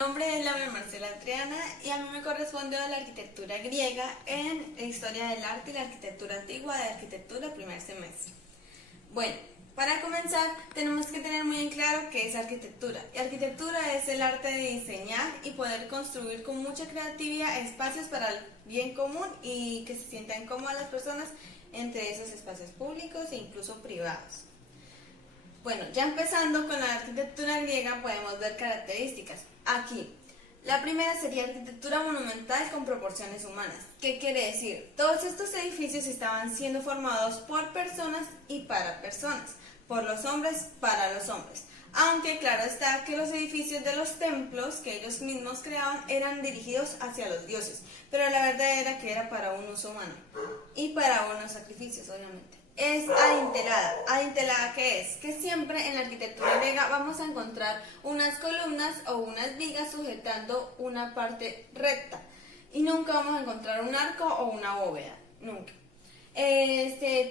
Mi nombre es Laura Marcela Triana y a mí me corresponde la arquitectura griega en Historia del Arte y la Arquitectura Antigua de Arquitectura primer semestre. Bueno, para comenzar tenemos que tener muy en claro qué es arquitectura. Y arquitectura es el arte de diseñar y poder construir con mucha creatividad espacios para el bien común y que se sientan cómodas las personas entre esos espacios públicos e incluso privados. Bueno, ya empezando con la arquitectura griega podemos ver características. Aquí, la primera sería arquitectura monumental con proporciones humanas. ¿Qué quiere decir? Todos estos edificios estaban siendo formados por personas y para personas, por los hombres para los hombres. Aunque claro está que los edificios de los templos que ellos mismos creaban eran dirigidos hacia los dioses, pero la verdad era que era para un uso humano y para unos sacrificios, obviamente. Es adintelada. ¿Adintelada qué es? Que siempre en la arquitectura griega vamos a encontrar unas columnas o unas vigas sujetando una parte recta y nunca vamos a encontrar un arco o una bóveda, nunca.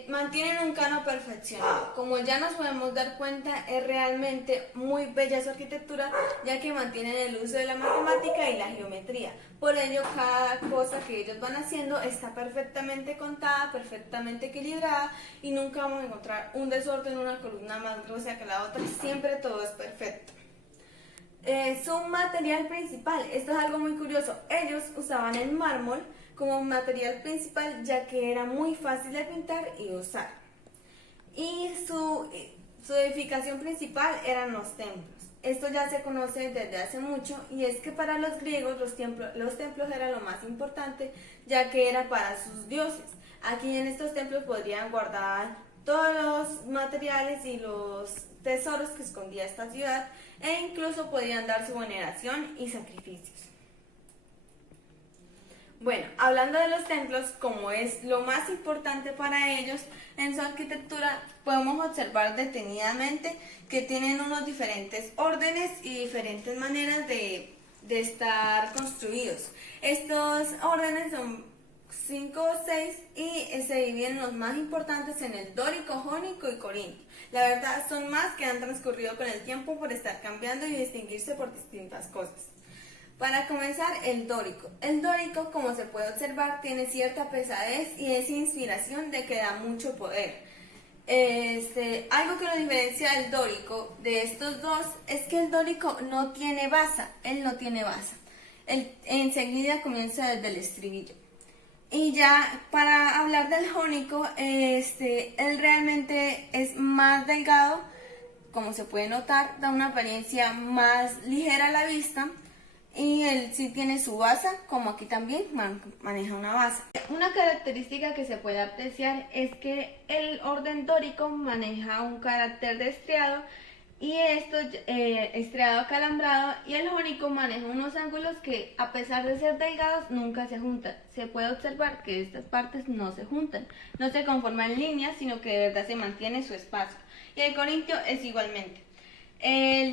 Mantienen un cano perfeccionado. Como ya nos podemos dar cuenta, es realmente muy bella su arquitectura, ya que mantienen el uso de la matemática y la geometría. Por ello, cada cosa que ellos van haciendo está perfectamente contada, perfectamente equilibrada, y nunca vamos a encontrar un desorden, una columna más gruesa que la otra. Siempre todo es perfecto. Su material principal, esto es algo muy curioso, ellos usaban el mármol como material principal ya que era muy fácil de pintar y usar. Y su edificación principal eran los templos. Esto ya se conoce desde hace mucho y es que para los griegos los templos eran lo más importante ya que era para sus dioses. Aquí en estos templos podrían guardar todos los materiales y los tesoros que escondía esta ciudad e incluso podían dar su veneración y sacrificios. Bueno, hablando de los templos, como es lo más importante para ellos en su arquitectura, podemos observar detenidamente que tienen unos diferentes órdenes y diferentes maneras de estar construidos. Estos órdenes son 5 o 6 y se dividen los más importantes en el dórico, jónico y corintio. La verdad son más que han transcurrido con el tiempo por estar cambiando y distinguirse por distintas cosas. Para comenzar, el dórico. El dórico, como se puede observar, tiene cierta pesadez y es inspiración de que da mucho poder. Algo que lo diferencia del dórico de estos dos es que el dórico no tiene basa, él no tiene basa. Enseguida comienza desde el estribillo. Y ya para hablar del jónico, él realmente es más delgado, como se puede notar, da una apariencia más ligera a la vista. Y él sí tiene su basa, como aquí también maneja una basa. Una característica que se puede apreciar es que el orden dórico maneja un carácter de estriado y esto estriado acalambrado, y el jónico maneja unos ángulos que a pesar de ser delgados nunca se juntan. Se puede observar que estas partes no se juntan, no se conforman líneas, sino que de verdad se mantiene su espacio. Y el corintio es igualmente.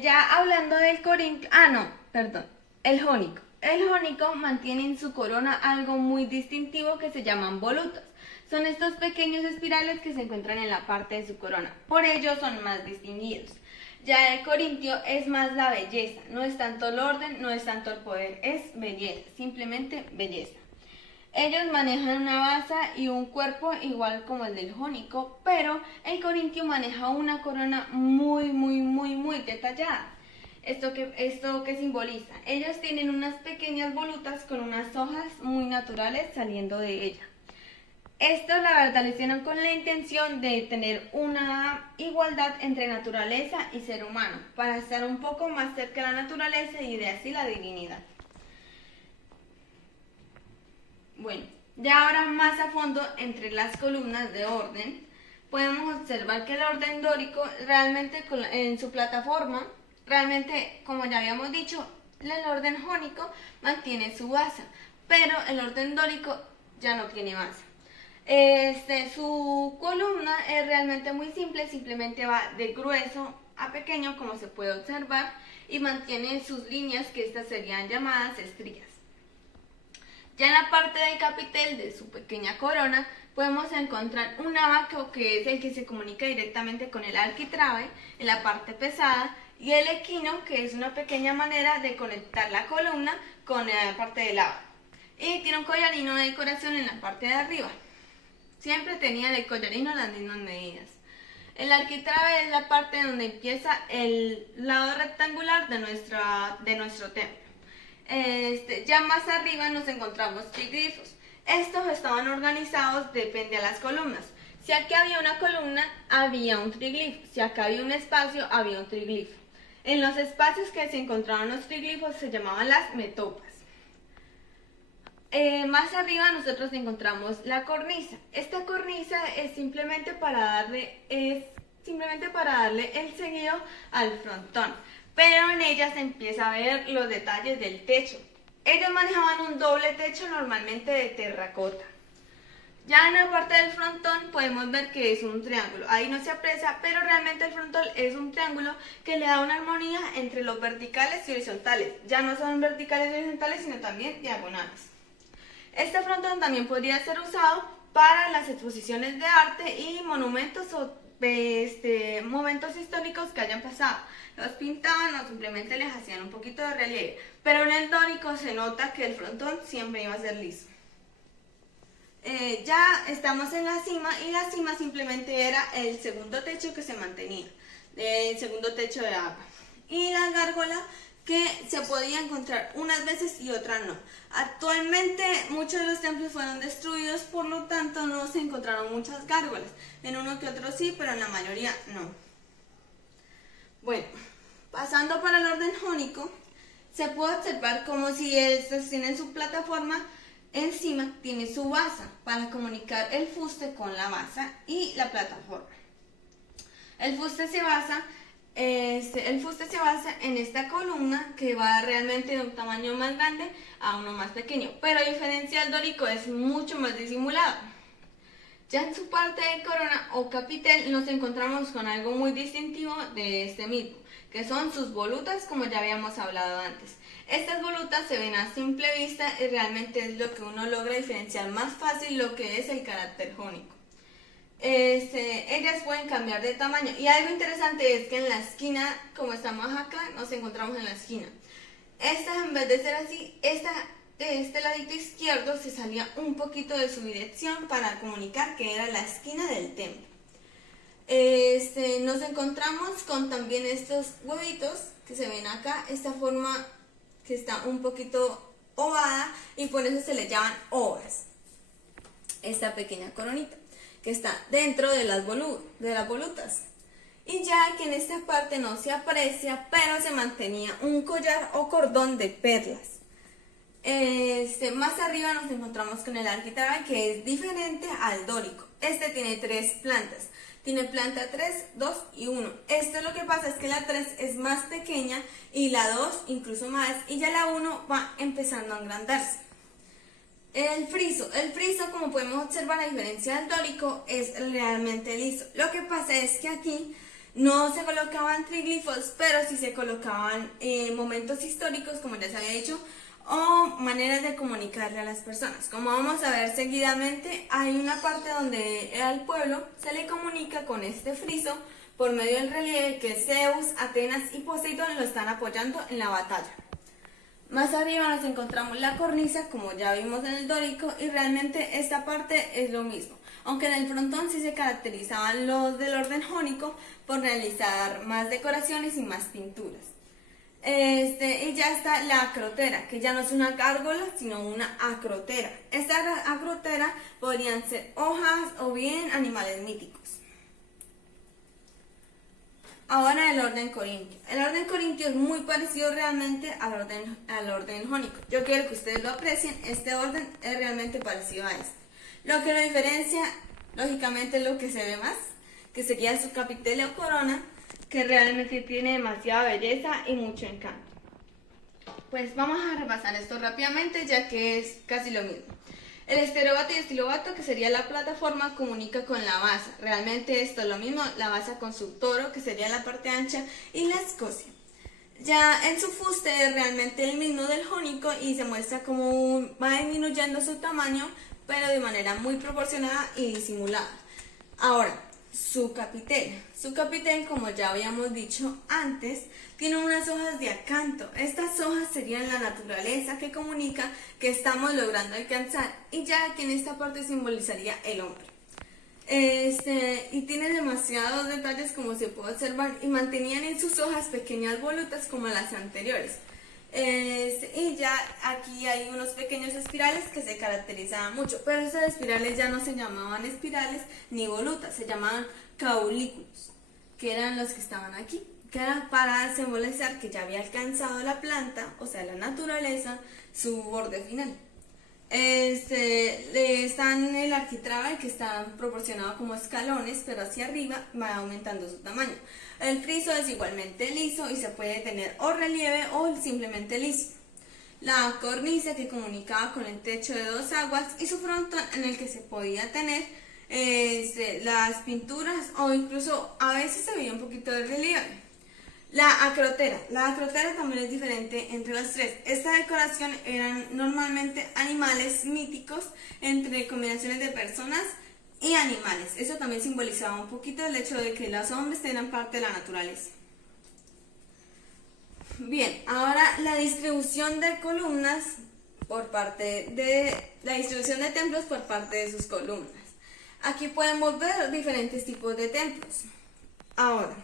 Ya hablando del corintio, el jónico. El jónico mantiene en su corona algo muy distintivo que se llaman volutas. Son estos pequeños espirales que se encuentran en la parte de su corona. Por ello son más distinguidos. Ya el corintio es más la belleza. No es tanto el orden, no es tanto el poder. Es belleza, simplemente belleza. Ellos manejan una basa y un cuerpo igual como el del jónico, pero el corintio maneja una corona muy detallada. ¿Esto qué simboliza? Ellos tienen unas pequeñas volutas con unas hojas muy naturales saliendo de ella. Esto la verdad lo hicieron con la intención de tener una igualdad entre naturaleza y ser humano, para estar un poco más cerca de la naturaleza y de así la divinidad. Bueno, ya ahora más a fondo entre las columnas de orden, podemos observar que el orden dórico realmente en su plataforma, realmente, como ya habíamos dicho, el orden jónico mantiene su base, pero el orden dórico ya no tiene base. Su columna es realmente muy simple, simplemente va de grueso a pequeño, como se puede observar, y mantiene sus líneas, que estas serían llamadas estrías. Ya en la parte del capitel de su pequeña corona podemos encontrar un abaco, que es el que se comunica directamente con el arquitrabe en la parte pesada, y el equino, que es una pequeña manera de conectar la columna con la parte de abajo. Y tiene un collarino de decoración en la parte de arriba. Siempre tenía el collarino las mismas medidas. El arquitrabe es la parte donde empieza el lado rectangular de nuestro templo. Ya más arriba nos encontramos triglifos. Estos estaban organizados depende de las columnas. Si aquí había una columna, había un triglifo. Si acá había un espacio, había un triglifo. En los espacios que se encontraban los triglifos se llamaban las metopas. Más arriba nosotros encontramos la cornisa. Esta cornisa es simplemente para darle el seguido al frontón, pero en ella se empieza a ver los detalles del techo. Ellos manejaban un doble techo normalmente de terracota. Ya en la parte del frontón podemos ver que es un triángulo. Ahí no se aprecia, pero realmente el frontón es un triángulo que le da una armonía entre los verticales y horizontales. Ya no son verticales y horizontales, sino también diagonales. Este frontón también podría ser usado para las exposiciones de arte y monumentos o momentos históricos que hayan pasado. Los pintaban o simplemente les hacían un poquito de relieve, pero en el dórico se nota que el frontón siempre iba a ser liso. Ya estamos en la cima, y la cima simplemente era el segundo techo que se mantenía, el segundo techo de agua, y la gárgola que se podía encontrar unas veces y otras no. Actualmente muchos de los templos fueron destruidos, por lo tanto no se encontraron muchas gárgolas. En uno que otro sí, pero en la mayoría no. Bueno, pasando para el orden jónico, se puede observar como si estos tienen su plataforma, encima tiene su basa para comunicar el fuste con la basa y la plataforma. El fuste se basa en esta columna que va realmente de un tamaño más grande a uno más pequeño, pero a diferencia del dórico es mucho más disimulado. Ya en su parte de corona o capitel nos encontramos con algo muy distintivo de este mismo, que son sus volutas, como ya habíamos hablado antes. Estas volutas se ven a simple vista y realmente es lo que uno logra diferenciar más fácil lo que es el carácter jónico. Ellas pueden cambiar de tamaño, y algo interesante es que en la esquina, como estamos acá, nos encontramos en la esquina. Esta, en vez de ser así, de este ladito izquierdo se salía un poquito de su dirección para comunicar que era la esquina del templo. Nos encontramos con también estos huevitos que se ven acá, esta forma que está un poquito ovada, y por eso se le llaman ovas. Esta pequeña coronita que está dentro de las volutas. Y ya que en esta parte no se aprecia, pero se mantenía un collar o cordón de perlas. Más arriba nos encontramos con el arquitrabe, que es diferente al dórico. Este tiene 3 plantas. Tiene planta 3, 2 y 1. Esto lo que pasa es que la 3 es más pequeña y la 2 incluso más, y ya la 1 va empezando a agrandarse. El friso, como podemos observar, a diferencia del dórico, es realmente liso. Lo que pasa es que aquí no se colocaban triglifos, pero sí se colocaban momentos históricos, como ya se había dicho, o maneras de comunicarle a las personas. Como vamos a ver seguidamente, hay una parte donde al pueblo se le comunica con este friso por medio del relieve que Zeus, Atenas y Poseidón lo están apoyando en la batalla. Más arriba nos encontramos la cornisa, como ya vimos en el dórico, y realmente esta parte es lo mismo, aunque en el frontón sí se caracterizaban los del orden jónico por realizar más decoraciones y más pinturas. Y ya está la acrotera, que ya no es una gárgola, sino una acrotera. Esta acrotera podrían ser hojas o bien animales míticos. Ahora el orden corintio. El orden corintio es muy parecido realmente al orden jónico. Yo quiero que ustedes lo aprecien. Este orden es realmente parecido a este. Lo que lo diferencia, lógicamente, es lo que se ve más, que sería su capitel o corona, que realmente tiene demasiada belleza y mucho encanto. Pues vamos a repasar esto rápidamente, ya que es casi lo mismo. El esterobato y estilobato, que sería la plataforma, comunica con la basa. Realmente esto es lo mismo, la basa con su toro, que sería la parte ancha, y la escocia. Ya en su fuste es realmente el mismo del jónico y se muestra como va disminuyendo su tamaño, pero de manera muy proporcionada y disimulada. Ahora, su capitel. Su capitel, como ya habíamos dicho antes, tiene unas hojas de acanto. Estas hojas serían la naturaleza que comunica que estamos logrando alcanzar, y ya aquí en esta parte simbolizaría el hombre. Y tiene demasiados detalles, como se puede observar, y mantenían en sus hojas pequeñas volutas como las anteriores. Y ya aquí hay unos pequeños espirales que se caracterizaban mucho, pero esas espirales ya no se llamaban espirales ni volutas, se llamaban caulículos, que eran los que estaban aquí, que eran para simbolizar que ya había alcanzado la planta, o sea la naturaleza, su borde final. Están el arquitrabe, que está proporcionado como escalones, pero hacia arriba va aumentando su tamaño. El friso es igualmente liso y se puede tener o relieve o simplemente liso. La cornisa, que comunicaba con el techo de dos aguas, y su frontón, en el que se podía tener las pinturas, o incluso a veces se veía un poquito de relieve. La acrotera también es diferente entre los tres. Esta decoración eran normalmente animales míticos entre combinaciones de personas y animales. Eso también simbolizaba un poquito el hecho de que los hombres eran parte de la naturaleza. Bien, ahora la distribución de columnas la distribución de templos por parte de sus columnas. Aquí podemos ver diferentes tipos de templos. Ahora,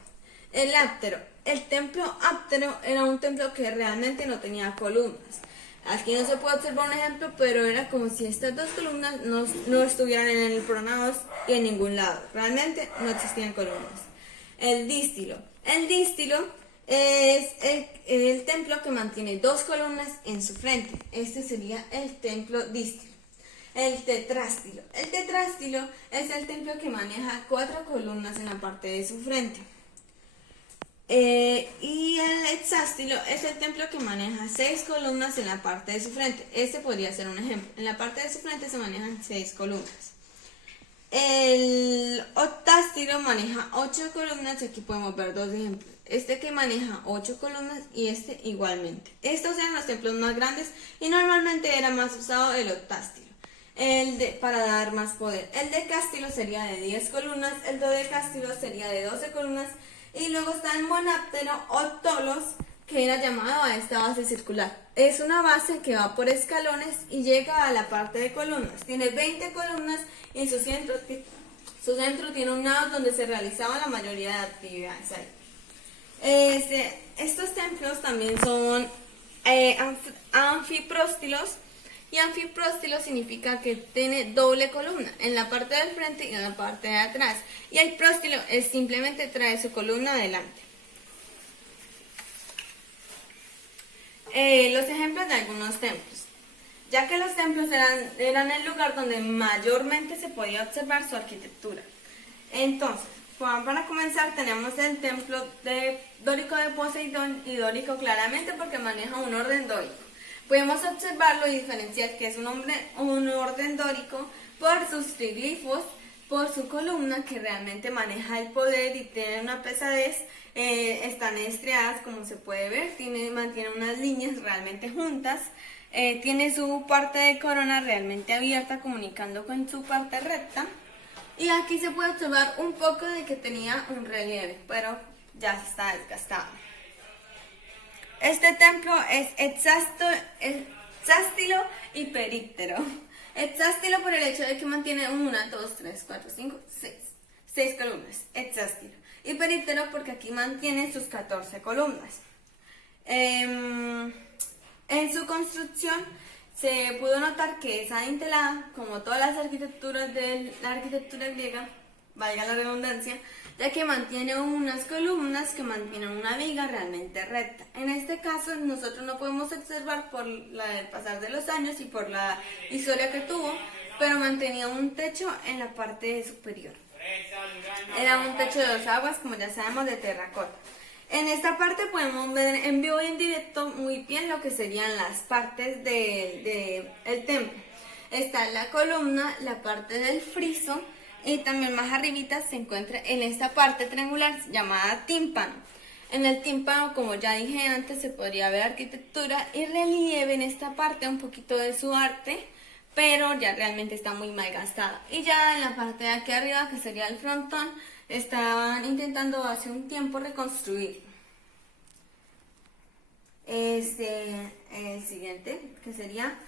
el áptero. El templo áptero era un templo que realmente no tenía columnas. Aquí no se puede observar un ejemplo, pero era como si estas dos columnas no estuvieran en el pronaos y en ningún lado. Realmente no existían columnas. El dístilo. El dístilo es el templo que mantiene dos columnas en su frente. Este sería el templo dístilo. El tetrástilo. El tetrástilo es el templo que maneja 4 columnas en la parte de su frente. Y el hexástilo es el templo que maneja 6 columnas en la parte de su frente. Este podría ser un ejemplo. En la parte de su frente se manejan 6 columnas. El octástilo maneja 8 columnas, y aquí podemos ver dos ejemplos. Este que maneja 8 columnas y este igualmente. Estos eran los templos más grandes y normalmente era más usado el octástilo para dar más poder. El decástilo sería de 10 columnas, el dodecástilo sería de 12 columnas. Y luego está el monáptero o tolos, que era llamado a esta base circular. Es una base que va por escalones y llega a la parte de columnas. Tiene 20 columnas y en su centro tiene un nado donde se realizaban la mayoría de actividades ahí. Estos templos también son anfipróstilos. Y anfipróstilo significa que tiene doble columna en la parte del frente y en la parte de atrás. Y el próstilo simplemente trae su columna adelante. Los ejemplos de algunos templos. Ya que los templos eran el lugar donde mayormente se podía observar su arquitectura. Entonces, para comenzar, tenemos el templo dórico de Poseidón, y dórico claramente porque maneja un orden dórico. Podemos observarlo y diferenciar que es un orden dórico por sus triglifos, por su columna, que realmente maneja el poder y tiene una pesadez. Están estriadas, como se puede ver, mantiene unas líneas realmente juntas. Tiene su parte de corona realmente abierta, comunicando con su parte recta. Y aquí se puede observar un poco de que tenía un relieve, pero ya está desgastado. Este templo es hexástilo y períptero. Hexástilo por el hecho de que mantiene 1, 2, 3, 4, 5, 6 columnas. Hexástilo. Y períptero porque aquí mantiene sus 14 columnas. En su construcción se pudo notar que es adintelada, como todas las arquitecturas de la arquitectura griega, valga la redundancia, ya que mantiene unas columnas que mantienen una viga realmente recta. En este caso nosotros no podemos observar por el pasar de los años y por la historia que tuvo, pero mantenía un techo en la parte superior. Era un techo de 2 aguas, como ya sabemos, de terracota. En esta parte podemos ver en vivo y en directo muy bien lo que serían las partes del templo. Está la columna, la parte del friso, y también más arribita se encuentra en esta parte triangular llamada tímpano. En el tímpano, como ya dije antes, se podría ver arquitectura y relieve en esta parte, un poquito de su arte, pero ya realmente está muy mal gastada. Y ya en la parte de aquí arriba, que sería el frontón, estaban intentando hace un tiempo reconstruir. El siguiente, que sería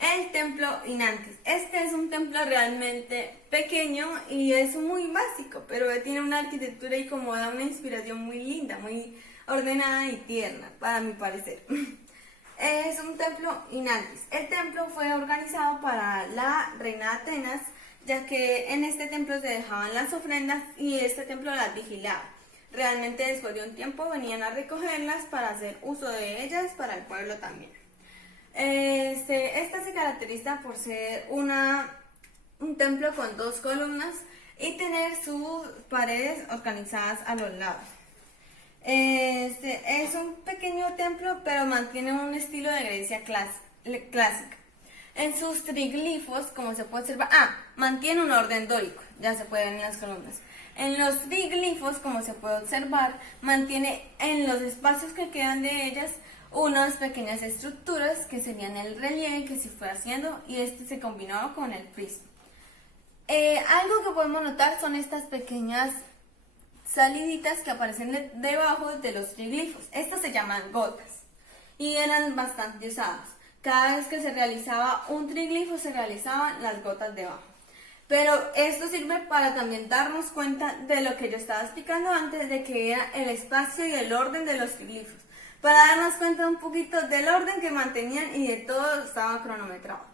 el templo Inantes. Este es un templo realmente pequeño y es muy básico, pero tiene una arquitectura y como da una inspiración muy linda, muy ordenada y tierna, para mi parecer. Es un templo Inantes. El templo fue organizado para la reina de Atenas, ya que en este templo se dejaban las ofrendas y este templo las vigilaba. Realmente después de un tiempo venían a recogerlas para hacer uso de ellas para el pueblo también. Esta se caracteriza por ser un templo con 2 columnas y tener sus paredes organizadas a los lados. Es un pequeño templo, pero mantiene un estilo de Grecia clásica. En sus triglifos, como se puede observar, mantiene un orden dórico, ya se puede ver en las columnas. En los triglifos, como se puede observar, mantiene en los espacios que quedan de ellas unas pequeñas estructuras que serían el relieve que se fue haciendo y este se combinaba con el friso. Algo que podemos notar son estas pequeñas saliditas que aparecen debajo de los triglifos. Estas se llaman gotas y eran bastante usadas. Cada vez que se realizaba un triglifo se realizaban las gotas debajo. Pero esto sirve para también darnos cuenta de lo que yo estaba explicando antes, de que era el espacio y el orden de los triglifos. Para darnos cuenta un poquito del orden que mantenían y de todo estaba cronometrado.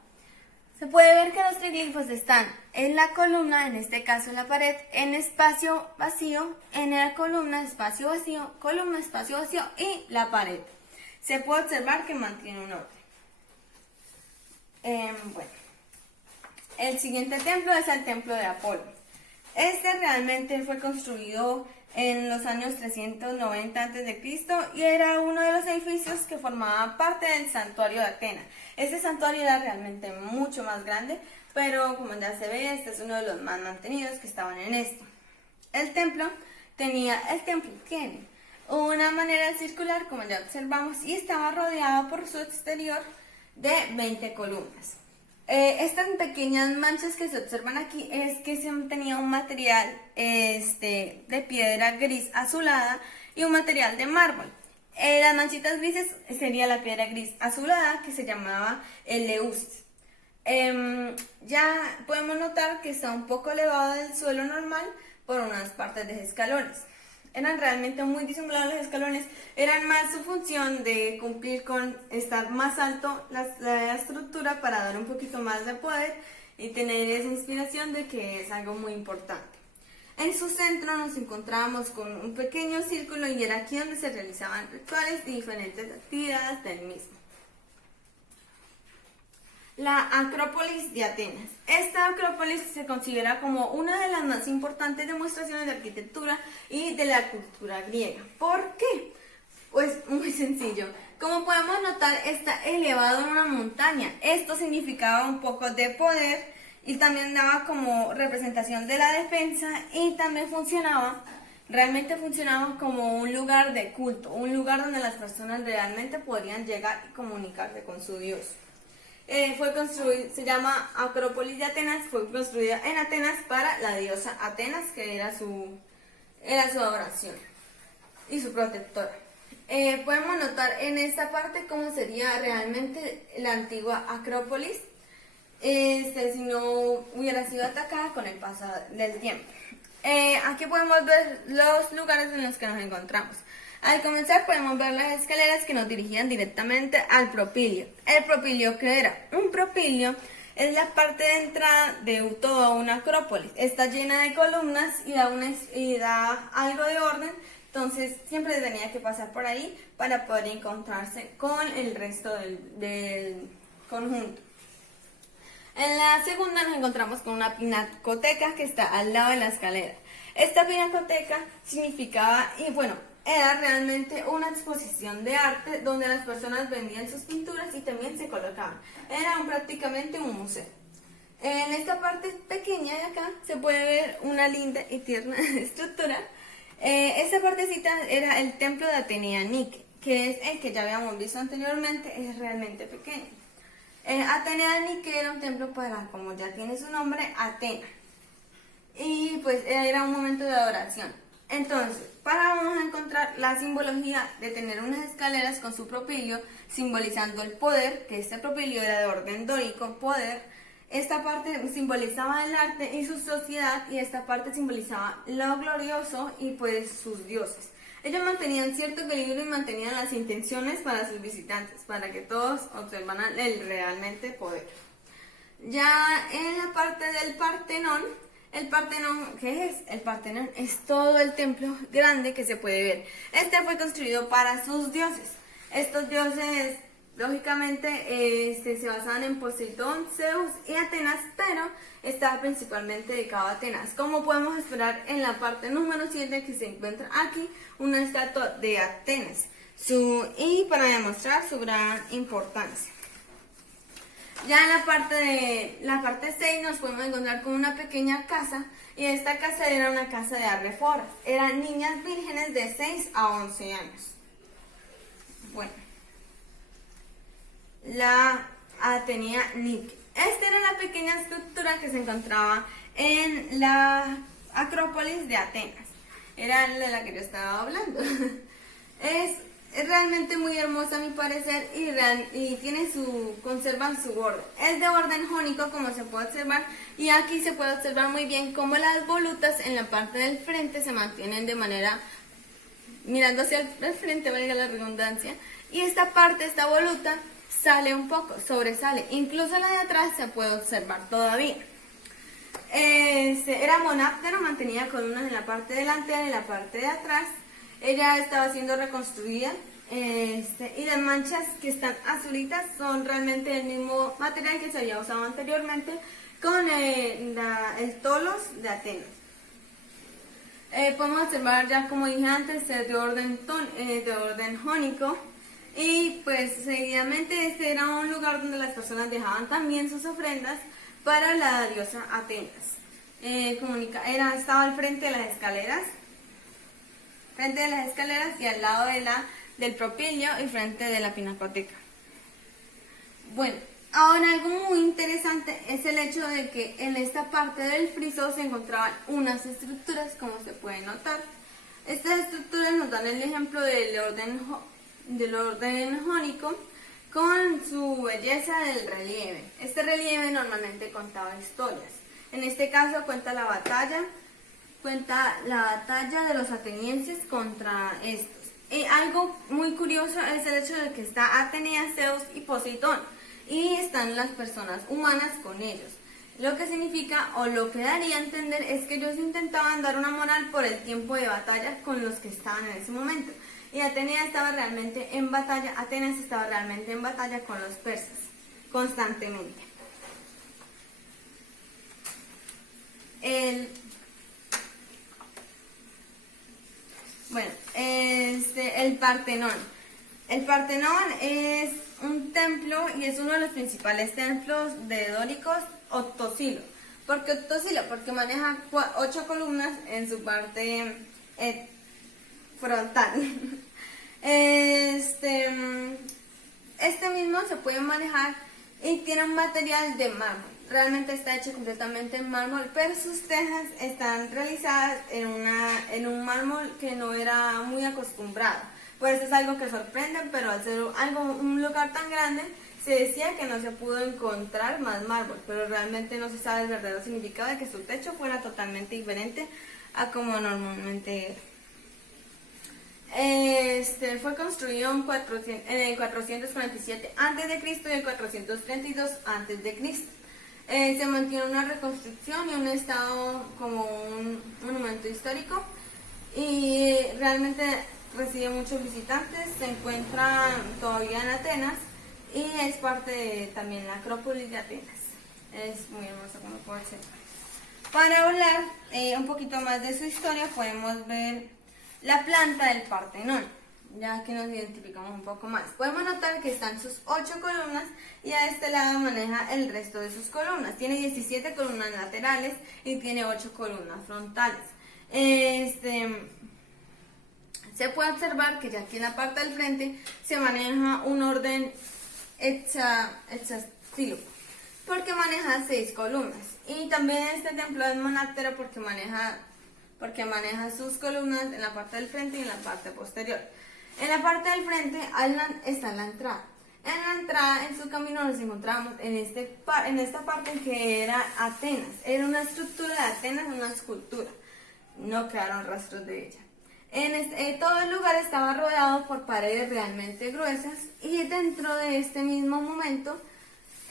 Se puede ver que los triglifos están en la columna, en este caso en la pared, en espacio vacío, en la columna espacio vacío y la pared. Se puede observar que mantiene un orden. Bueno. El siguiente templo es el templo de Apolo. Este realmente fue construido en los años 390 a.C. y era uno de los edificios que formaba parte del santuario de Atenas. Este santuario era realmente mucho más grande, pero como ya se ve, este es uno de los más mantenidos que estaban en esto. El templo tiene una manera circular, como ya observamos, y estaba rodeado por su exterior de 20 columnas. Estas pequeñas manchas que se observan aquí es que se tenía un material de piedra gris azulada y un material de mármol. Las manchitas grises sería la piedra gris azulada que se llamaba eleusis. Ya podemos notar que está un poco elevado del suelo normal por unas partes de escalones. Eran realmente muy disimulados los escalones, eran más su función de cumplir con estar más alto la estructura para dar un poquito más de poder y tener esa inspiración de que es algo muy importante. En su centro nos encontramos con un pequeño círculo y era aquí donde se realizaban rituales y diferentes actividades del mismo. La Acrópolis de Atenas. Esta Acrópolis se considera como una de las más importantes demostraciones de arquitectura y de la cultura griega. ¿Por qué? Pues muy sencillo. Como podemos notar, está elevado en una montaña. Esto significaba un poco de poder y también daba como representación de la defensa y también realmente funcionaba como un lugar de culto, un lugar donde las personas realmente podrían llegar y comunicarse con su Dios. Se llama Acrópolis de Atenas, fue construida en Atenas para la diosa Atenas, que era su adoración y su protectora. Podemos notar en esta parte cómo sería realmente la antigua Acrópolis, si no hubiera sido atacada con el paso del tiempo. Aquí podemos ver los lugares en los que nos encontramos. Al comenzar podemos ver las escaleras que nos dirigían directamente al propilio. ¿El propilio qué era? Un propilio es la parte de entrada de toda una acrópolis. Está llena de columnas y da algo de orden, entonces siempre tenía que pasar por ahí para poder encontrarse con el resto del conjunto. En la segunda nos encontramos con una pinacoteca que está al lado de la escalera. Esta pinacoteca era realmente una exposición de arte donde las personas vendían sus pinturas y también se colocaban. Era prácticamente un museo. En esta parte pequeña de acá se puede ver una linda y tierna estructura. Esta partecita era el templo de Atenea Nike, que es el que ya habíamos visto anteriormente, es realmente pequeño. Atenea Nike era un templo para, como ya tiene su nombre, Atena. y pues era un momento de adoración. Entonces, vamos a encontrar la simbología de tener unas escaleras con su propilio, simbolizando el poder, que este propilio era de orden dórico, poder. Esta parte simbolizaba el arte y su sociedad, y esta parte simbolizaba lo glorioso y pues sus dioses. Ellos mantenían cierto equilibrio y mantenían las intenciones para sus visitantes, para que todos observaran el realmente poder. Ya en la parte del Partenón, el Partenón, ¿qué es? El Partenón es todo el templo grande que se puede ver. Este fue construido para sus dioses. Estos dioses, lógicamente, se basaban en Poseidón, Zeus y Atenas, pero estaba principalmente dedicado a Atenas. Como podemos esperar en la parte número 7 que se encuentra aquí, una estatua de Atenas. Y para demostrar su gran importancia. Ya en la parte 6 nos podemos encontrar con una pequeña casa, y esta casa era una casa de arreforas. Eran niñas vírgenes de 6 a 11 años. Bueno, la Atenea Nike. Esta era la pequeña estructura que se encontraba en la Acrópolis de Atenas. Era de la que yo estaba hablando. Es realmente muy hermosa a mi parecer, y conserva su orden. Es de orden jónico, como se puede observar, y aquí se puede observar muy bien cómo las volutas en la parte del frente se mantienen de manera mirando hacia el frente, valga la redundancia, y esta voluta sale un poco, sobresale. Incluso la de atrás se puede observar todavía. Era monáptero, mantenía columnas en la parte delantera y en la parte de atrás. Ella estaba siendo reconstruida, y las manchas que están azulitas son realmente el mismo material que se había usado anteriormente con el tolos de Atenas. Podemos observar, ya como dije antes, de orden jónico, y pues seguidamente este era un lugar donde las personas dejaban también sus ofrendas para la diosa Atenas. Estaba al frente de las escaleras, y al lado del propilio y frente de la pinacoteca. Bueno, ahora algo muy interesante es el hecho de que en esta parte del friso se encontraban unas estructuras, como se puede notar. Estas estructuras nos dan el ejemplo del orden jónico, con su belleza del relieve. Este relieve normalmente contaba historias. En este caso cuenta la batalla de los atenienses contra estos. Algo muy curioso es el hecho de que está Atenea, Zeus y Poseidón, y están las personas humanas con ellos. Lo que significa, o lo que daría a entender, es que ellos intentaban dar una moral por el tiempo de batalla con los que estaban en ese momento. Y Atenas estaba realmente en batalla con los persas, constantemente. El Partenón. El Partenón es un templo y es uno de los principales templos de dóricos octosilo. ¿Por qué octosilo? Porque maneja 8 columnas en su parte frontal. Este mismo se puede manejar y tiene un material de mármol. Realmente está hecho completamente en mármol, pero sus tejas están realizadas en un mármol que no era muy acostumbrado. Pues es algo que sorprende, pero al ser un lugar tan grande, se decía que no se pudo encontrar más mármol, pero realmente no se sabe el verdadero significado de que su techo fuera totalmente diferente a como normalmente era. Fue construido en el 447 a.C. y el 432 a.C. Se mantiene una reconstrucción y un estado como un monumento histórico, y realmente recibe muchos visitantes. Se encuentra todavía en Atenas y es parte también la Acrópolis de Atenas. Es muy hermoso, como pueden ser. Para hablar un poquito más de su historia, podemos ver la planta del Partenón, ya que nos identificamos un poco más. Podemos notar que están sus 8 columnas, y a este lado maneja el resto de sus columnas. Tiene 17 columnas laterales y tiene 8 columnas frontales. Se puede observar que ya aquí en la parte del frente se maneja un orden hexastilo. porque maneja 6 columnas. Y también este templo es monástero porque maneja sus columnas en la parte del frente y en la parte posterior. En la parte del frente está la entrada. En la entrada, en su camino, nos encontramos en esta parte que era Atenas. Era una estructura de Atenas, una escultura. No quedaron rastros de ella. Todo el lugar estaba rodeado por paredes realmente gruesas y dentro de este mismo momento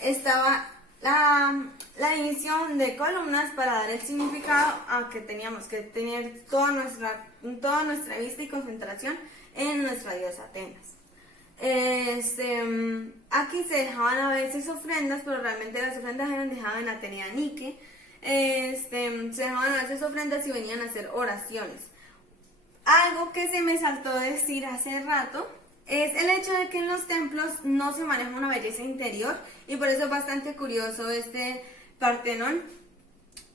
estaba la división de columnas para dar el significado a que teníamos que tener toda nuestra vista y concentración en nuestra diosa Atenas. Aquí se dejaban a veces ofrendas, pero realmente las ofrendas eran dejadas en Atenea Nike. Se dejaban a veces ofrendas y venían a hacer oraciones. Algo que se me saltó decir hace rato es el hecho de que en los templos no se maneja una belleza interior, y por eso es bastante curioso este Partenón,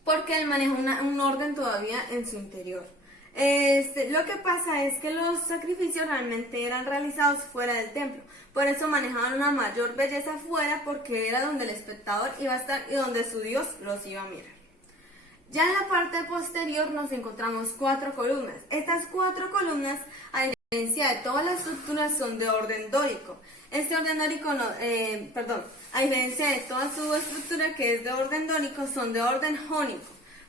porque él maneja un orden todavía en su interior. Lo que pasa es que los sacrificios realmente eran realizados fuera del templo, por eso manejaban una mayor belleza fuera, porque era donde el espectador iba a estar y donde su Dios los iba a mirar. Ya en la parte posterior nos encontramos 4 columnas. Estas 4 columnas, a diferencia de todas las estructuras, son de orden dórico. Este orden dórico, a diferencia de toda su estructura que es de orden dórico, son de orden jónico.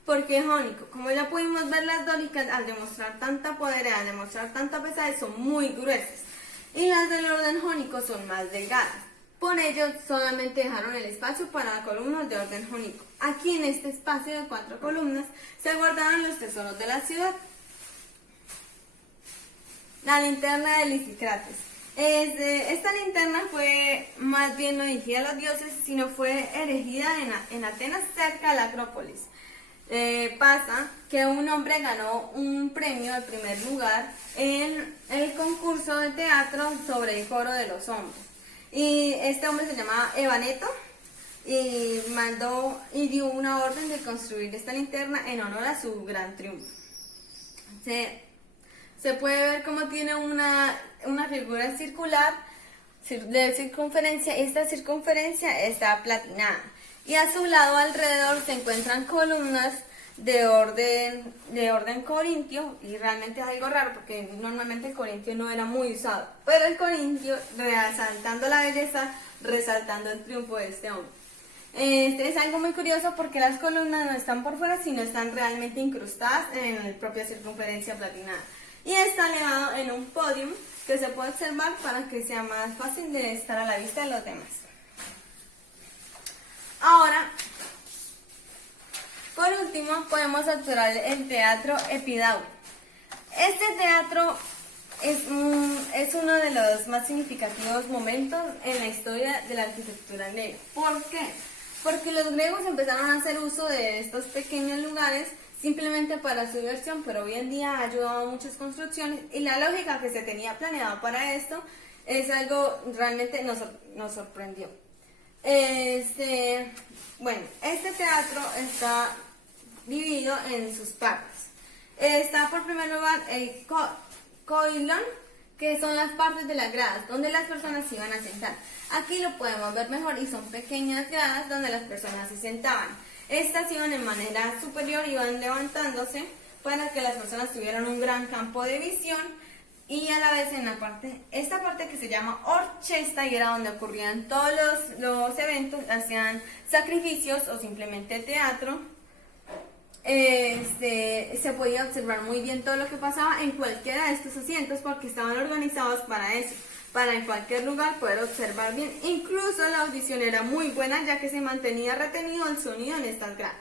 ¿Por qué jónico? Como ya pudimos ver, las dóricas, al demostrar tanta poder, al demostrar tanta pesadez, son muy gruesas. Y las del orden jónico son más delgadas. Por ello, solamente dejaron el espacio para columnas de orden jónico. Aquí, en este espacio de 4 columnas, se guardaban los tesoros de la ciudad. La linterna de Lisícrates. Esta linterna fue más bien no dirigida a los dioses, sino fue erigida en Atenas, cerca de la Acrópolis. Pasa que un hombre ganó un premio de primer lugar en el concurso de teatro sobre el coro de los hombres. Y este hombre se llamaba Evaneto y dio una orden de construir esta linterna en honor a su gran triunfo. Se puede ver cómo tiene una figura circular de circunferencia. Esta circunferencia está platinada y a su lado alrededor se encuentran columnas de orden corintio, y realmente es algo raro porque normalmente el corintio no era muy usado, pero el corintio resaltando la belleza, resaltando el triunfo de este hombre. Es algo muy curioso porque las columnas no están por fuera, sino están realmente incrustadas en la propia circunferencia platinada. Y está elevado en un podium que se puede observar para que sea más fácil de estar a la vista de los demás. Ahora, por último, podemos observar el teatro Epidauro. Este teatro es uno de los más significativos momentos en la historia de la arquitectura griega. ¿Por qué? Porque los griegos empezaron a hacer uso de estos pequeños lugares simplemente para su diversión, pero hoy en día ha ayudado a muchas construcciones, y la lógica que se tenía planeado para esto es algo realmente nos sorprendió. Este teatro está dividido en sus partes. Está por primer lugar el koilon, que son las partes de las gradas donde las personas se iban a sentar. Aquí lo podemos ver mejor y son pequeñas gradas donde las personas se sentaban. Estas iban en manera superior, iban levantándose para que las personas tuvieran un gran campo de visión, y a la vez en esta parte que se llama orchesta, y era donde ocurrían todos los eventos, hacían sacrificios o simplemente teatro. Se podía observar muy bien todo lo que pasaba en cualquiera de estos asientos porque estaban organizados para eso, para en cualquier lugar poder observar bien. Incluso la audición era muy buena, ya que se mantenía retenido el sonido en estas gradas.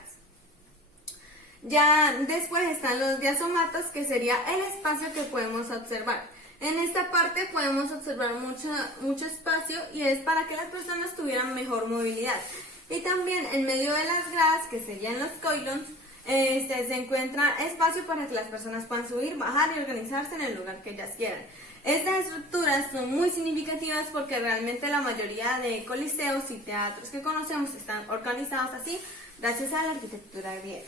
Ya después están los diasomatos, que sería el espacio que podemos observar. En esta parte podemos observar mucho espacio, y es para que las personas tuvieran mejor movilidad. Y también en medio de las gradas, que serían los koilons, se encuentra espacio para que las personas puedan subir, bajar y organizarse en el lugar que ellas quieran. Estas estructuras son muy significativas porque realmente la mayoría de coliseos y teatros que conocemos están organizados así gracias a la arquitectura griega.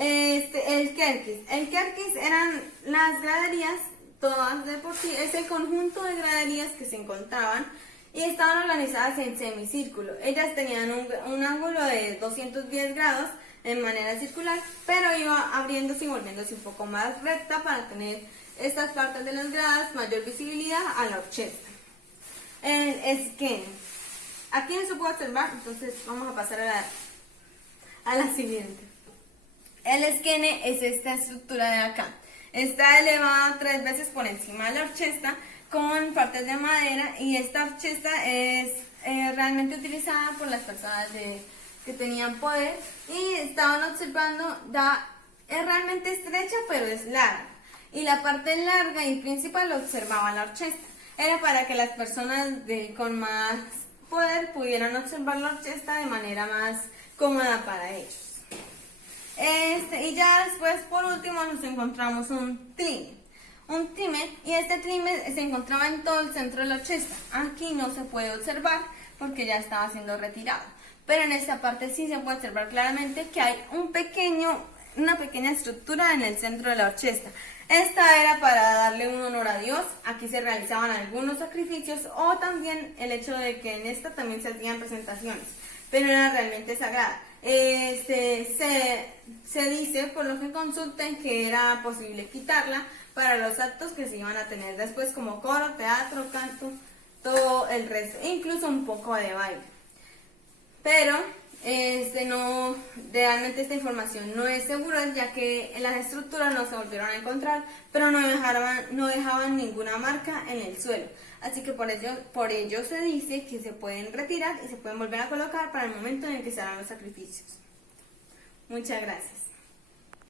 El kerkis eran las graderías, todas de por sí, es el conjunto de graderías que se encontraban y estaban organizadas en semicírculo. Ellas tenían un ángulo de 210 grados en manera circular, pero iba abriéndose y volviéndose un poco más recta para tener estas partes de las gradas mayor visibilidad a la orchesta. El esquema. Aquí no se puede observar, entonces vamos a pasar a la siguiente. El esquene es esta estructura de acá. Está elevada 3 veces por encima de la orchesta con partes de madera, y esta orchesta es realmente utilizada por las personas que tenían poder y estaban observando, es realmente estrecha pero es larga, y la parte larga y principal observaba la orchesta. Era para que las personas con más poder pudieran observar la orchesta de manera más cómoda para ellos. Y ya después, por último, nos encontramos un trimer, y este trimer se encontraba en todo el centro de la orchesta. Aquí no se puede observar porque ya estaba siendo retirado, pero en esta parte sí se puede observar claramente que hay una pequeña estructura en el centro de la orchesta. Esta era para darle un honor a Dios. Aquí se realizaban algunos sacrificios, o también el hecho de que en esta también se hacían presentaciones, pero era realmente sagrada. Se dice, por lo que consulten, que era posible quitarla para los actos que se iban a tener después, como coro, teatro, canto, todo el resto, incluso un poco de baile. Pero realmente esta información no es segura, ya que las estructuras no se volvieron a encontrar, pero no dejaban ninguna marca en el suelo. Así que por ello se dice que se pueden retirar y se pueden volver a colocar para el momento en el que se harán los sacrificios. Muchas gracias.